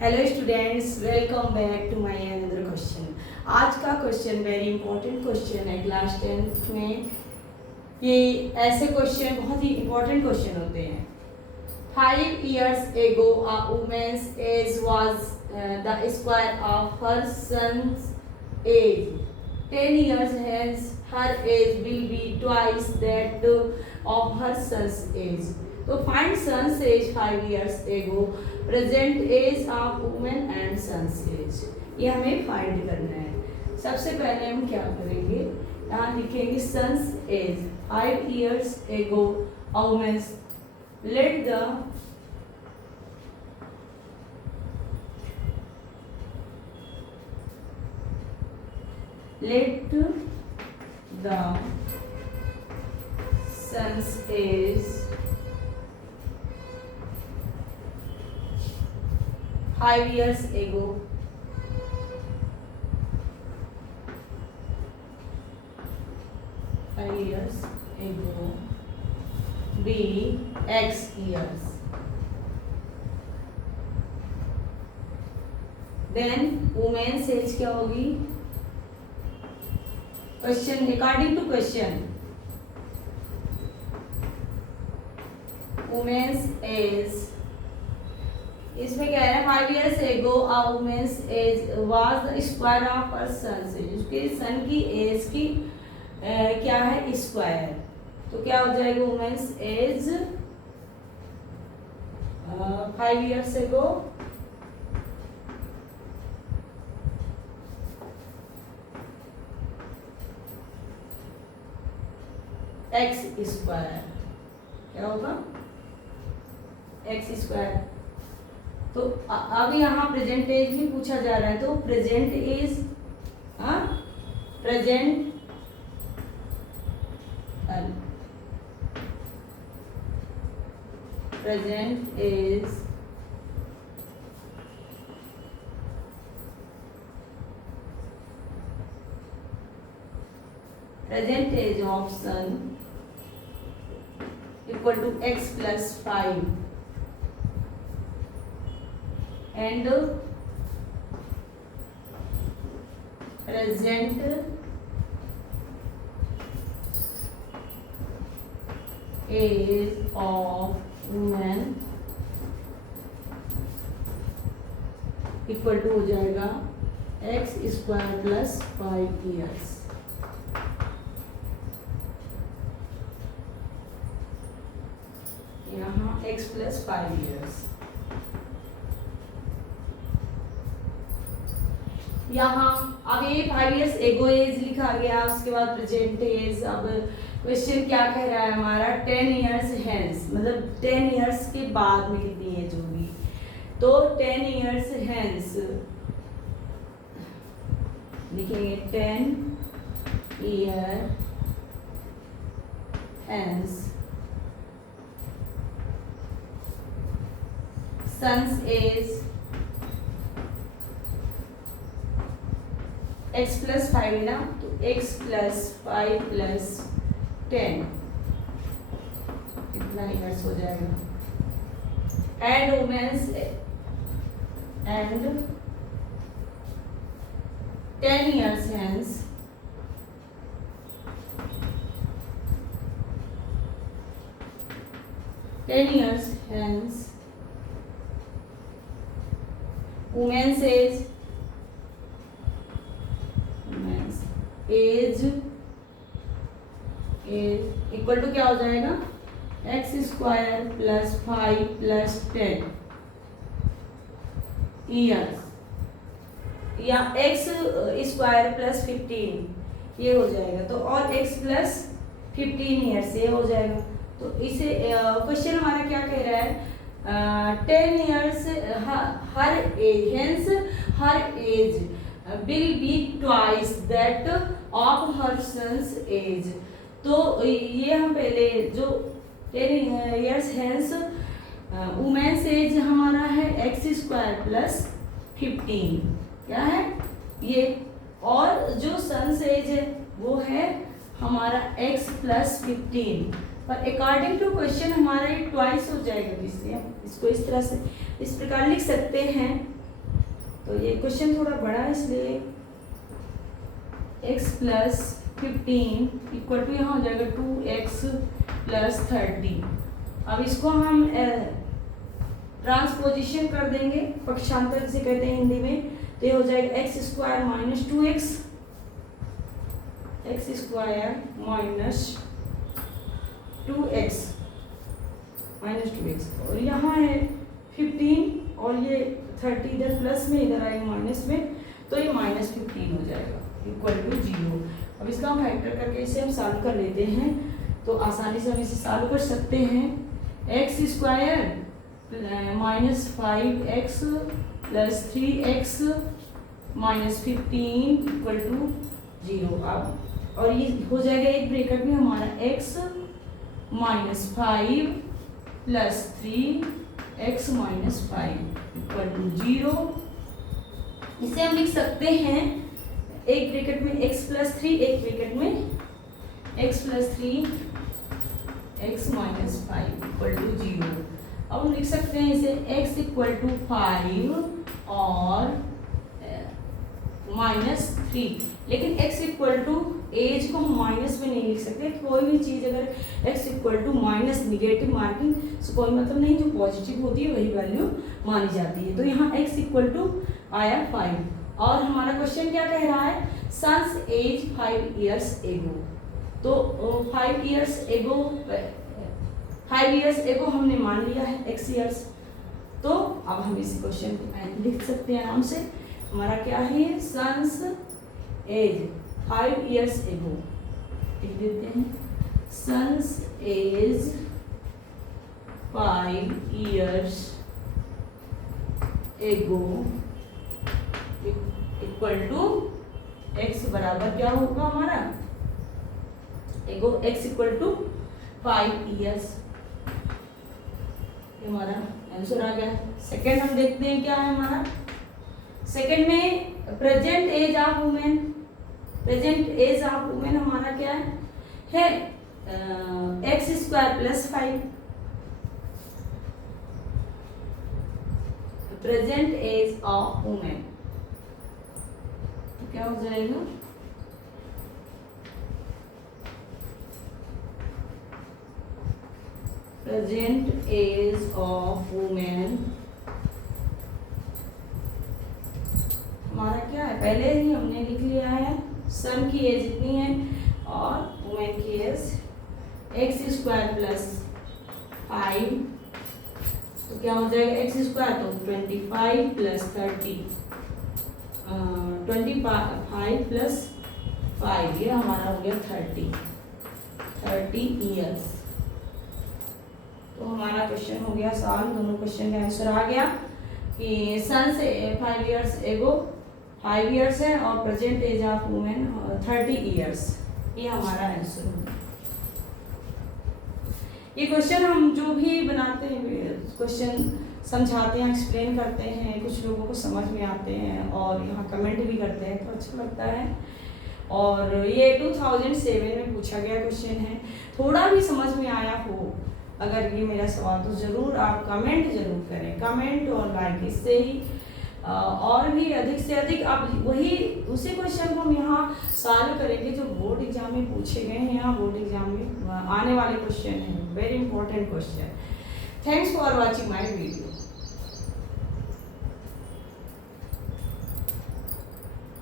Hello students, welcome back to my another question. आज का question very important question है class 10th में। ये ऐसे क्वेश्चन बहुत ही इंपॉर्टेंट क्वेश्चन होते हैं। 5 years ago a woman's age was the square of her son's age. 10 years hence her age will be twice that of her son's age. तो find son's age 5 years ago, present age of woman and son's age. ये हमें find करना है। सबसे पहले हम क्या करेंगे, यहाँ लिखेंगे son's age 5 years ago a woman's, let the son's age 5 years ago be x years. Then woman's age क्या होगी? Question according to question, woman's age, इसमें कह रहे हैं 5 years ago a woman's age was the square of her son's age. उसके सन की as की क्या है, स्क्वायर। तो क्या हो जाएगा, women's age 5 years ago x square, क्या होगा, एक्स स्क्वायर। तो अब यहाँ प्रेजेंट एज भी पूछा जा रहा है, तो present age present present is present age of son equal to x plus 5 and present age of woman equal to हो जाएगा एक्स स्क्वायर प्लस 5 years। यहाँ x प्लस 5 years, यहाँ अब ये 5 years एगो एज लिखा गया, उसके बाद प्रेजेंट एज। अब क्वेश्चन क्या कह रहा है हमारा, 10 years hence, मतलब 10 years के बाद में कितनी एज होगी। तो 10 years hence लिखेंगे 10 year hence son's age x plus 5 है ना, तो x plus 5 plus 10 इतना इनवर्स हो जाएगा। And women's and 10 years hence women's age equal to क्या हो जाएगा, x square plus 5 plus 10 years, या एक्स स्क्वायर प्लस 15 ये हो जाएगा। तो और एक्स प्लस 15 ईयर्स ये हो जाएगा। तो इसे क्वेश्चन हमारा क्या कह रहा है, 10 years her age hence her age will be twice that of her son's age। तो ये हम पहले जो 10 years hence वुमेन्स एज हमारा है एक्स स्क्वायर प्लस 15, क्या है ये, और जो सन्स एज है वो है हमारा x प्लस 15। पर अकॉर्डिंग टू क्वेश्चन हमारा ये ट्वाइस हो जाएगा, इसलिए हम इसको इस तरह से इस प्रकार लिख सकते हैं तो ये क्वेश्चन थोड़ा बड़ा है, इसलिए x प्लस 15 इक्वल टू यहाँ हो जाएगा 2x प्लस 30। अब इसको हम ट्रांसपोजिशन कर देंगे, पक्षांतर जिसे कहते हैं हिंदी में, तो ये हो जाएगा x square minus 2x, x square minus 2x minus 2x, और यहाँ है 15 और ये 30 इधर प्लस में, इधर आएगा माइनस में, तो ये माइनस 15 हो जाएगा इक्वल टू 0। अब इसका हम फैक्टर करके इसे हम सॉल्व कर लेते हैं, तो आसानी से हम इसे सॉल्व कर सकते हैं। X square minus 5x plus 3x minus 15 equal to 0। अब और ये हो जाएगा एक ब्रेकेट में हमारा x minus 5 plus 3x minus 5 equal to 0। इसे हम लिख सकते हैं एक ब्रैकेट में x प्लस 3, एक ब्रैकेट में x plus 3 x minus 5 equal to 0। अब हम लिख सकते हैं इसे x इक्वल टू 5 और माइनस 3, लेकिन x इक्वल टू एज को हम माइनस में नहीं लिख सकते। कोई भी चीज़ अगर x equal to minus negative marking से कोई मतलब नहीं, जो पॉजिटिव होती है वही वैल्यू मानी जाती है। तो यहाँ x इक्वल टू आया 5, और हमारा क्वेश्चन क्या कह रहा है, सन्स एज 5 इयर्स एगो। तो 5 इयर्स एगो हमने मान लिया है x इयर्स। तो अब हम इस क्वेश्चन को लिख सकते हैं आराम से। हमारा क्या है, सन्स एज 5 इयर्स एगो लिख देते हैं, sons age 5 years ago equal to x बराबर क्या होगा हमारा, ago x equal to 5 years, हमारा आंसर आ गया। सेकंड हम देखते हैं क्या है हमारा। सेकंड में present age of women, present age of women हमारा क्या है x square plus 5। Present age of women क्या हो जाएगा, प्रेजेंट एज ऑफ वुमेन हमारा क्या है, पहले ही हमने लिख लिया है, सन की एज इतनी है और वुमेन की एज x स्क्वायर प्लस 5, तो क्या हो जाएगा x स्क्वायर, तो 25 प्लस 30 25 प्लस 5, ये हमारा हो गया 30 ईयर्स। तो हमारा क्वेश्चन हो गया सॉल्व, दोनों क्वेश्चन का आंसर आ गया कि सन से 5 इयर्स एगो 5 इयर्स है और present age of women 30 years, ये हमारा आंसर होगा। ये क्वेश्चन हम जो भी बनाते हैं, क्वेश्चन समझाते हैं, एक्सप्लेन करते हैं, कुछ लोगों को समझ में आते हैं और यहाँ कमेंट भी करते हैं, तो अच्छा लगता है। और ये 2007 में पूछा गया क्वेश्चन है, थोड़ा भी समझ में आया हो अगर ये मेरा सवाल, तो ज़रूर आप कमेंट ज़रूर करें, कमेंट और लाइक, इससे ही और भी अधिक से अधिक आप वही उसी क्वेश्चन को हम यहाँ सॉल्व करेंगे जो बोर्ड एग्जाम में पूछे गए हैं, यहाँ बोर्ड एग्जाम में आने वाले क्वेश्चन हैं, very important question. Thanks for watching my video.